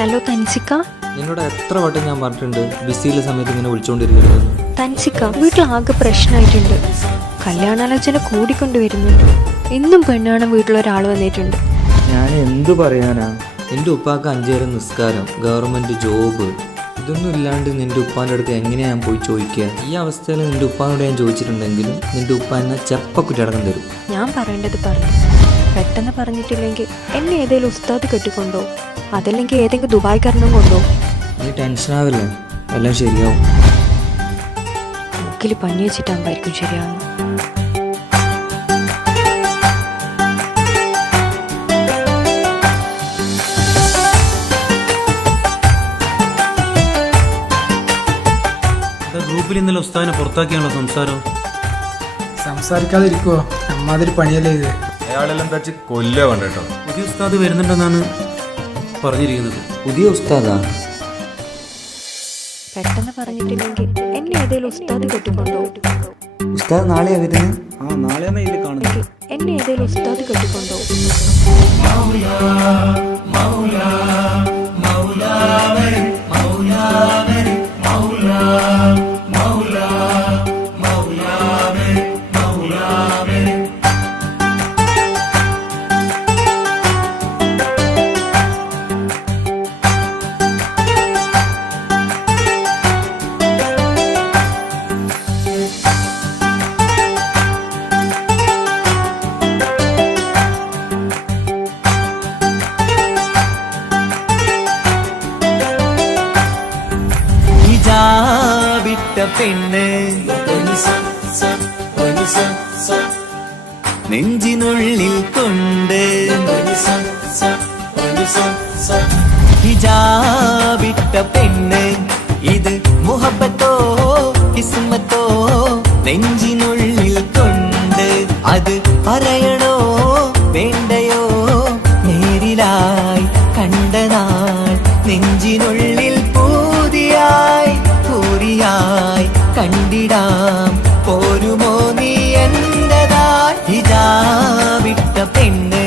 Hello തൻസിക്ക. നിന്നോട് എത്ര വട്ടം ഞാൻ പറഞ്ഞിട്ടുണ്ട് ബിസിയിലെ സമയത്ത് ഇങ്ങനെ വിളിച്ചോണ്ടിരിക്കരുത്. തൻസിക്ക, വീട്ടിലാകെ പ്രശ്നമായിട്ടുണ്ട്. കല്യാണാലോചന കൂടിക്കൊണ്ടുവരുന്നുണ്ട്. എന്നും പെണ്ണാണ് വീട്ടിലൊരാൾ വന്നിട്ടുണ്ട്. ഞാൻ എന്തു പറയാനാ? നിന്റെ ഉപ്പാക്ക് 5 നേരം നിസ്കാരം, ഗവൺമെന്റ് ജോബ്, ഇതൊന്നും ഇല്ലാണ്ട് നിന്റെ ഉപ്പാൻ്റെ അടുത്ത് എങ്ങനെയാ ഞാൻ പോയി ചോദിക്കുക? ഈ അവസ്ഥയിൽ നിന്റെ ഉപ്പാനോട് ഞാൻ ചോദിച്ചിട്ടുണ്ടെങ്കിലും നിന്റെ ഉപ്പ എന്നെ ചെപ്പക്കുറ്റി അടക്കം തരും. ഞാൻ പറയേണ്ടത് പറഞ്ഞു. പെട്ടെന്ന് പറഞ്ഞിട്ടില്ലെങ്കിൽ എന്നെ ഏതെങ്കിലും ഉസ്താദ് കെട്ടിക്കൊണ്ടോ, അതല്ലെങ്കിൽ ഏതെങ്കിലും ദുബായ്ക്കാരനും കൊണ്ടോ. നീ ടെൻഷനാവില്ലേ, എല്ലാം ശരിയാവും. മുക്കിൽ പഞ്ഞി വെച്ചിട്ടാകുമ്പോഴായിരിക്കും ശരിയാവുന്നു. ഗ്രൂപ്പിൽ ഇന്നലെ ഉസ്താദിനെ പുറത്താക്കിയാണല്ലോ സംസാരം. സംസാരിക്കാതിരിക്കുവോ? അമ്മാതിരി പണിയല്ലേ ഇത്. അയാളെല്ലാം തച്ച് കൊല്ല കണ്ടോ. പുതിയ ഉസ്താദ് വരുന്നുണ്ടെന്നാണ് പറഞ്ഞിരിക്കുന്നത്. പുതിയ ഉസ്താദാ? പെട്ടെന്ന് പറഞ്ഞിട്ടില്ലെങ്കിൽ എന്നെ ഏതെങ്കിലും ഉസ്താദ് കെട്ടിക്കൊണ്ടോ. ഉസ്താദ് നാളെയാ വരുന്നത്? നാളെയാണ് ഇതിൽ കാണുന്നത്. എന്നെ ഏതെങ്കിലും ഉസ്താദ് കെട്ടിക്കൊണ്ടോ. പെണ്ണ് നെഞ്ചിനുള്ളിൽ കൊണ്ട് ഹിജാബിട്ട പെണ്ണ്, ഇത് മുഹബത്തോ കിസ്മത്തോ നെഞ്ചിനുള്ളിൽ കൊണ്ട്. അത് പറയണോ വേണ്ടയോ, നേരിലായി കണ്ട നാൾ നെഞ്ചിനുള്ളിൽ പൂതിയായി പൂരിയായി കണ്ടിടാം. പോരുമോ നീ എന്നതാ ഹിജാബിട്ട പെണ്ണ്.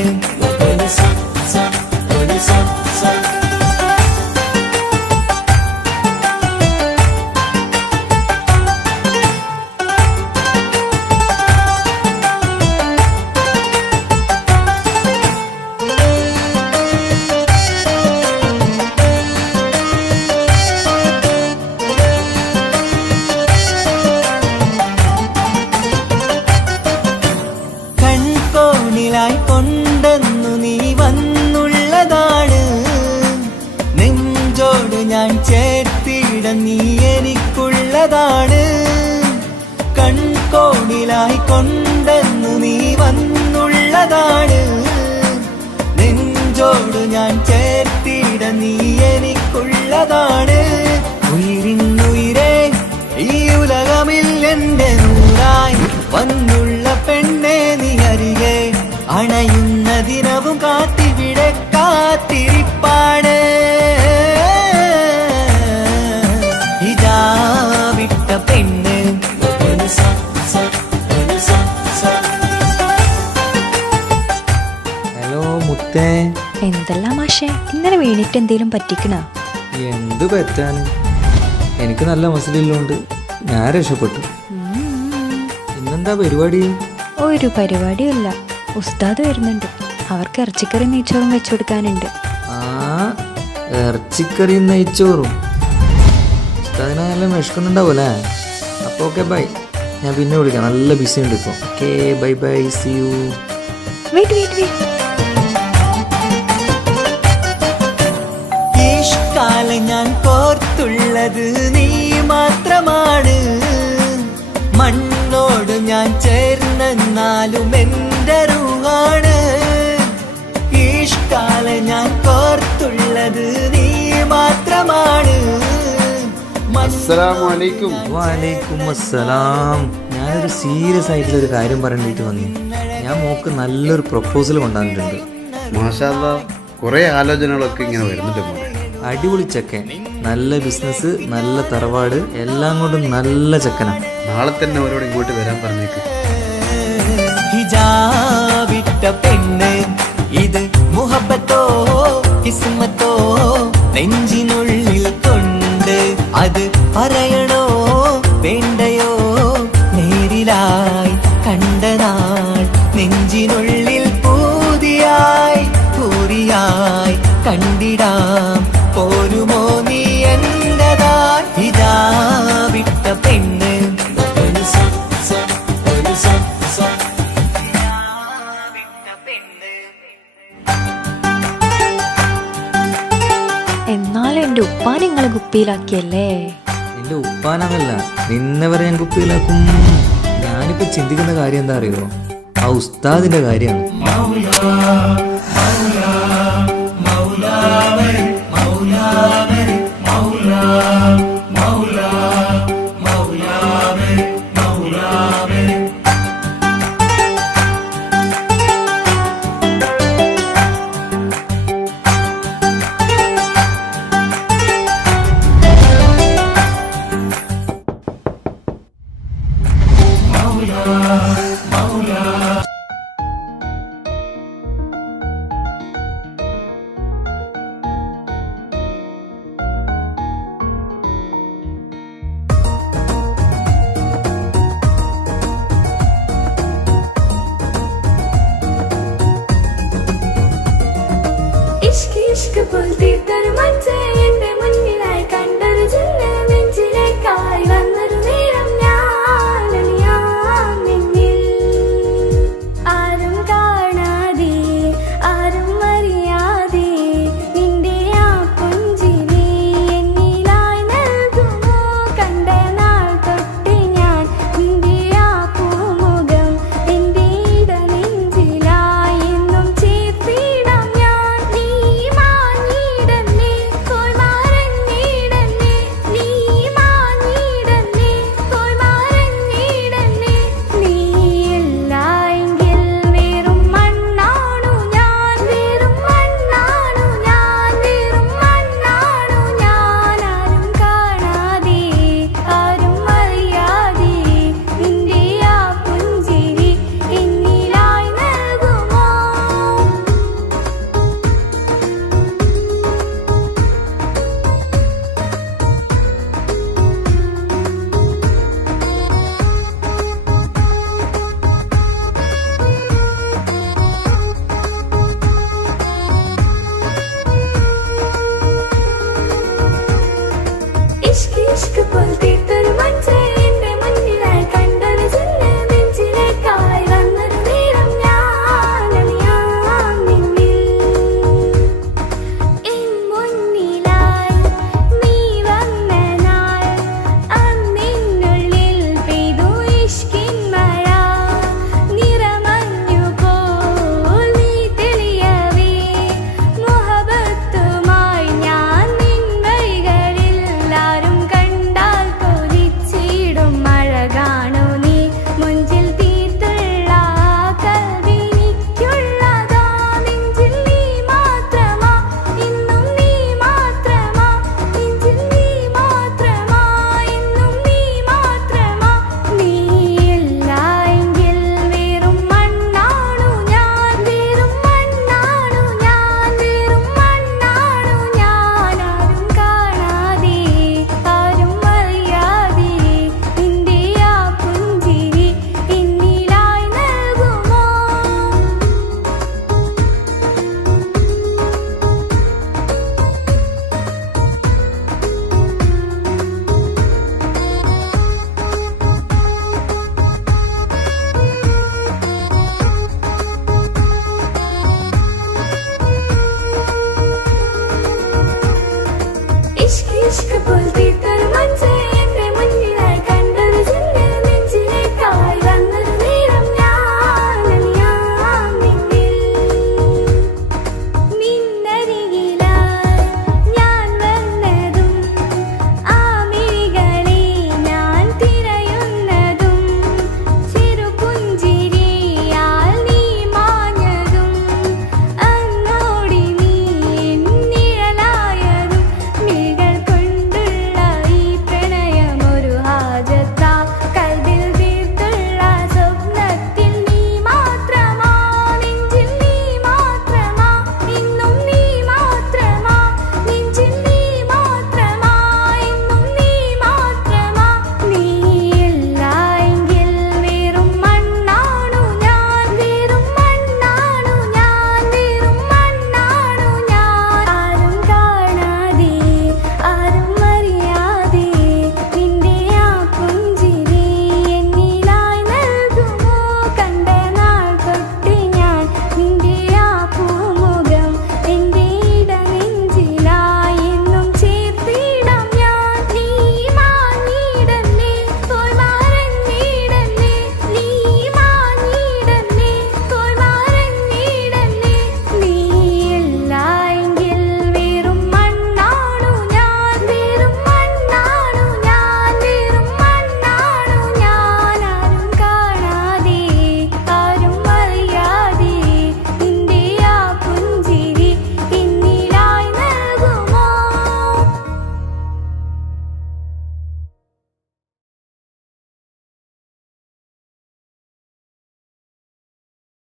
കൊണ്ടെന്നു നീ വന്നുള്ളതാണ്, നെഞ്ചോട് ഞാൻ ചേർത്തിട നീ എനിക്കുള്ളതാണ്. കൺകോണിലായി കൊണ്ടെന്നു നീ വന്നുള്ളതാണ്, നെഞ്ചോട് ഞാൻ ചേർത്തിട നീ എനിക്കുള്ളതാണ്. ഉയിരിന്നുയിരേ ഈ ഉലകമിൽ എന്റെ നൂറായി വന്നുള്ള പെണ്ണെ നീ അരികെ അണയുന്ന ദിനവും കാത്തിവിടെ കാത്തിരിപ്പാണ്. ഹിജാബിട്ട പെണ്ണ്. ഹലോ മുത്തേ. എന്തെല്ലാം മാഷേ, ഇന്നലെ വീണിട്ട് എന്തേലും പറ്റിക്കണ? എന്ത് പറ്റാൻ, എനിക്ക് നല്ല മസിലുള്ളതുകൊണ്ട് ഞാൻ രക്ഷപ്പെട്ടു. ഇന്നെന്താ പരിപാടി? ഒരു പരിപാടിയല്ല, ഉസ്താദ് വരുന്നുണ്ട്. അവർക്ക് ഇറച്ചിക്കറി നെയ്ച്ചോറും വെച്ചു കൊടുക്കാനുണ്ട്. ആ, ഇറച്ചിക്കറിയും നെയ്ച്ചോറും. ഉസ്താദിനെ നല്ല വിശക്കുന്നുണ്ടാവൂല്ലേ? അപ്പോൾ ഓക്കെ ബൈ, ഞാൻ പിന്നെ വിളിക്കാം. നല്ല ബിസി ഉണ്ട് ഇപ്പോൾ. Okay bye bye, see you. Wait. ഇഷ്കാലം ഞാൻ കോർത്തുള്ളത് നീ മാത്രമാണ്, മണ്ണോട് ഞാൻ ചേർന്നെന്നാലും എന്റെ റൂഹാണ്. ഇഷ്കാലം ഞാൻ കോർത്തുള്ളത് നീ മാത്രമാണ്. അസ്സലാമു അലൈക്കും. വലൈക്കും അസ്സലാം. ഞാനൊരു സീരിയസ് ആയിട്ടുള്ളൊരു കാര്യം പറയാനായിട്ട് വന്നു. ഞാൻ മോക്ക് നല്ലൊരു പ്രപ്പോസൽ കൊണ്ടുവന്നിട്ടുണ്ട്. മാഷാ അല്ലാഹ്, കുറെ ആലോചനകളൊക്കെ ഇങ്ങനെ വരുന്നുണ്ട് മോനെ. അടിപൊളി ചെക്കൻ, നല്ല ബിസിനസ്, നല്ല തറവാട്, എല്ലാം കൊണ്ടും നല്ല ചെക്കനാ. നാളെ തന്നെ അവരോട് ഇങ്ങോട്ട് വരാൻ പറഞ്ഞേക്ക്. ഹിജാബിട്ട പെണ്ണ്, ഇത് മുഹബത്തോ കിസ്മത്തോ നെഞ്ചിനുള്ളിൽ കൊണ്ട് അത് പറയണോ വേണ്ടയോ നേരിലായി കണ്ട നാൾ നെഞ്ചിനുള്ളിൽ പൂതിയായി പൂരിയായി കണ്ടിടാം പോരുമോ നീ എന്റതായി ഇതാ വിട്ട പെണ്ണ് എന്നാലും എൻ്റെ ഉപ്പാനെ നിങ്ങളെ കുപ്പിയിലാക്കിയല്ലേ? നിന്റെ ഉപ്പാനല്ല, നിന്നെ വരെ ഞാൻ കുപ്പിയിലാക്കും. ഞാനിപ്പോ ചിന്തിക്കുന്ന കാര്യം എന്താ അറിയോ? ആ ഉസ്താദിന്റെ കാര്യമാണ്.